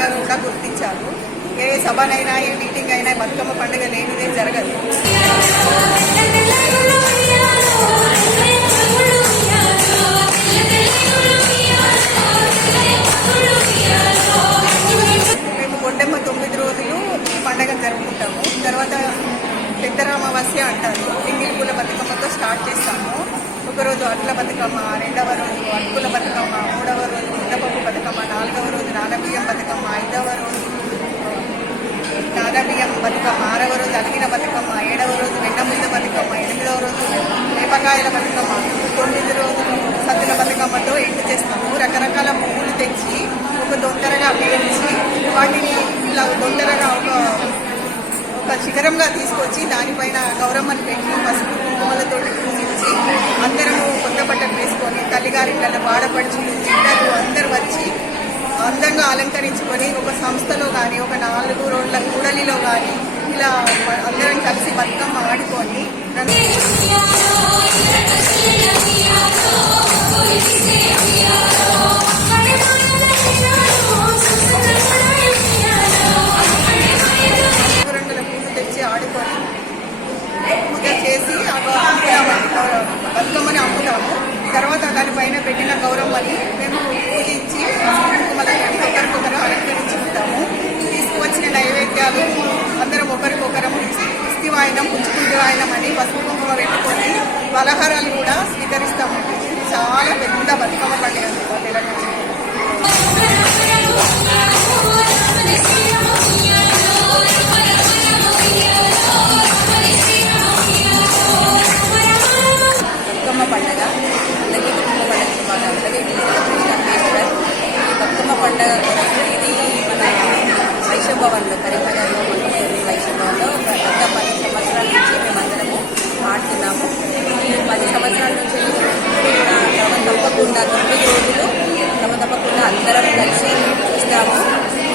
పండుగ కూడా గుర్తించారు. ఏ సభనైనా ఏ మీటింగ్ అయినా బతుకమ్మ పండుగ లేనిదే జరగదు. మేము గొడ్డెమ్మ 9 రోజులు పండుగ జరుపుకుంటాము. తర్వాత పెద్దరామావాస్య అంటారు. ఎంగిలి పూల బతుకమ్మతో స్టార్ట్ చేస్తాము. ఒకరోజు అట్ల బతుకమ్మ, రెండవ రోజు అటుకుల బతుకమ్మ, మూడవ రోజు ముద్దపప్పు బతుకమ్మ, నాలుగవ రోజు నానబియ్యం బతుకమ్మ, ఐదవ రోజు నానబియ్యం బతుకమ్మ, ఆరవ రోజు అలిగిన బతుకమ్మ, ఏడవ రోజు వెన్నముద్ద బతుకమ్మ, ఎనిమిదవ రోజు వేపకాయల బతుకమ్మ, 9 రోజులు సద్దుల బతుకమ్మతో ఎండ్ చేస్తాము. రకరకాల పువ్వులు తెచ్చి ఒక తొందరగా పేర్చి వాటిని ఇలా తొందరగా ఒక శిఖరంగా తీసుకొచ్చి దానిపైన గౌరమ్మని పెట్టి పసుపు కుంకుమలతో పూజించి అందరము కొత్త బట్టలు వేసుకొని తల్లిగారింట్ల వాడపడుచులు చిన్నలు అందరూ వచ్చి అందంగా అలంకరించుకొని ఒక సంస్థలో కానీ ఒక 4 రోడ్ల కూడలిలో కానీ ఇలా అందరం కలిసి బతుకమ్మ ఆడుకొని ఆడుకొని పూజ చేసి బతుకమ్మని అమ్ముతాము. తర్వాత దానిపైన పెట్టిన గౌరమ్మని మేము పూజించి కుంకుమలకి ఒకరికొకరు అలంకరించుకుంటాము. తీసుకువచ్చిన నైవేద్యాలు అందరం ఒకరికొకరము ఇస్తివాయనం పుచ్చుకుంటివాయనం అని పసుపు కుంకుమ పెట్టుకొని పలహారాలు కూడా స్వీకరిస్తాము. చాలా పెద్ద బతుకమ్మ పండుగ తెలంగాణ. పండుగ అందరికీ బతుకమ్మ పండుగ శుభాకాంక్షలు. ఇది వెంకటేశ్వర్. ఈ బతుకమ్మ పండుగ ఇది మన వైశ్య భవన్లో కరీంనగర్లో మనకి వైశ్య భవన్లో గత 10 సంవత్సరాల నుంచి మేమందరము ఆడుతున్నాము. ఈ 10 సంవత్సరాల నుంచి క్రమం తప్పకుండా 9 రోజులు క్రమం తప్పకుండా అందరం కలిసి చూస్తాము.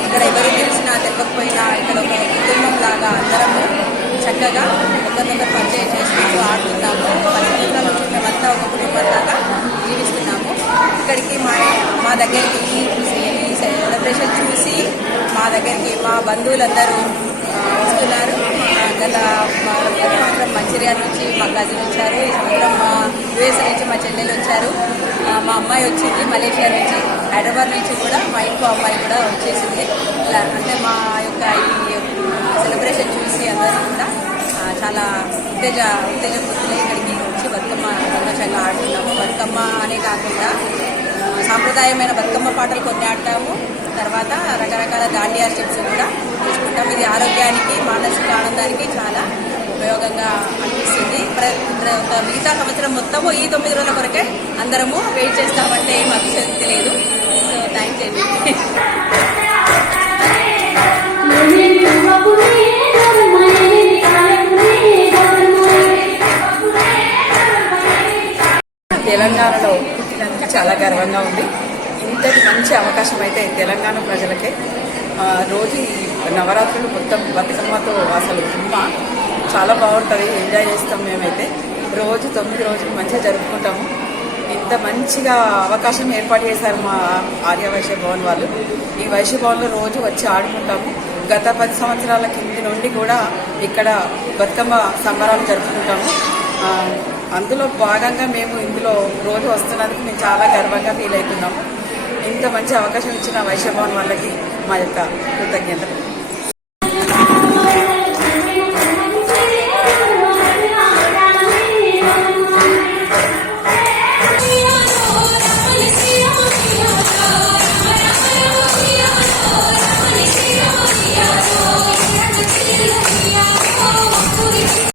ఇక్కడ ఎవరు తెలిసినా తెలియకపోయినా ఇక్కడ ఒక కుటుంబం లాగా అందరము చక్కగా ఒకరినొకరు పరిచయం చేసుకుంటూ ఆడుతున్నాము. 10 సంవత్సరాల నుంచి మేమంతా ఒక కుటుంబం లాగా జీవిస్తున్నాము. ఇక్కడికి మా దగ్గరికి ఈ సెలబ్రేషన్ చూసి మా దగ్గరికి మా బంధువులందరూ వస్తున్నారు. గత సంవత్సరం మంచిర్యాల నుంచి మా కజిన్ వచ్చారు. ఈ సంవత్సరం యుఎస్ నుంచి మా చెల్లెలు వచ్చారు. మా అమ్మాయి వచ్చింది మలేషియా నుంచి. హైదరాబాద్ నుంచి కూడా మా ఇంకో అమ్మాయి కూడా వచ్చేసింది. ఇలా అంటే మా యొక్క ఈ సెలబ్రేషన్ చూసి అందరూ కూడా చాలా ఉత్తేజపూర్తులై ఇక్కడికి వచ్చి బతుకమ్మ సంతోషంగా ఆడుతున్నాము. బతుకమ్మ అనే కాకుండా సాంప్రదాయమైన బతుకమ్మ పాటలు కొన్ని ఆడతాము. తర్వాత రకరకాల దాండియా స్టెప్స్ కూడా చూసుకుంటాం. ఇది ఆరోగ్యానికి మానసిక ఆనందానికి చాలా ఉపయోగంగా అనిపిస్తుంది. మిగతా సంవత్సరం మొత్తము ఈ 9 రోజుల కొరకే అందరము వెయిట్ చేస్తామంటే ఏం అభిషేక్తి లేదు. So thank you. తెలంగాణలో పుట్టినందుకు చాలా గర్వంగా ఉంది. ఇంతటి మంచి అవకాశం అయితే తెలంగాణ ప్రజలకే. రోజు నవరాత్రులు మొత్తం బతుకమ్మతో అసలు చాలా బాగుంటుంది. ఎంజాయ్ చేస్తాం. మేమైతే రోజు 9 రోజులు మంచిగా జరుపుకుంటాము. ఇంత మంచిగా అవకాశం ఏర్పాటు చేశారు మా ఆర్య వైశ్య భవన్ వాళ్ళు. ఈ వైశ్య భవన్లో రోజు వచ్చి ఆడుకుంటాము. గత 10 సంవత్సరాల కింది నుండి కూడా ఇక్కడ బతుకమ్మ సంబరాలు జరుపుకుంటాము. అందులో భాగంగా మేము ఇందులో రోజు వస్తున్నందుకు మేము చాలా గర్వంగా ఫీల్ అవుతున్నాము. ఇంత మంచి అవకాశం ఇచ్చిన వైశ్య భవన్ వాళ్ళకి మా యొక్క కృతజ్ఞతలు.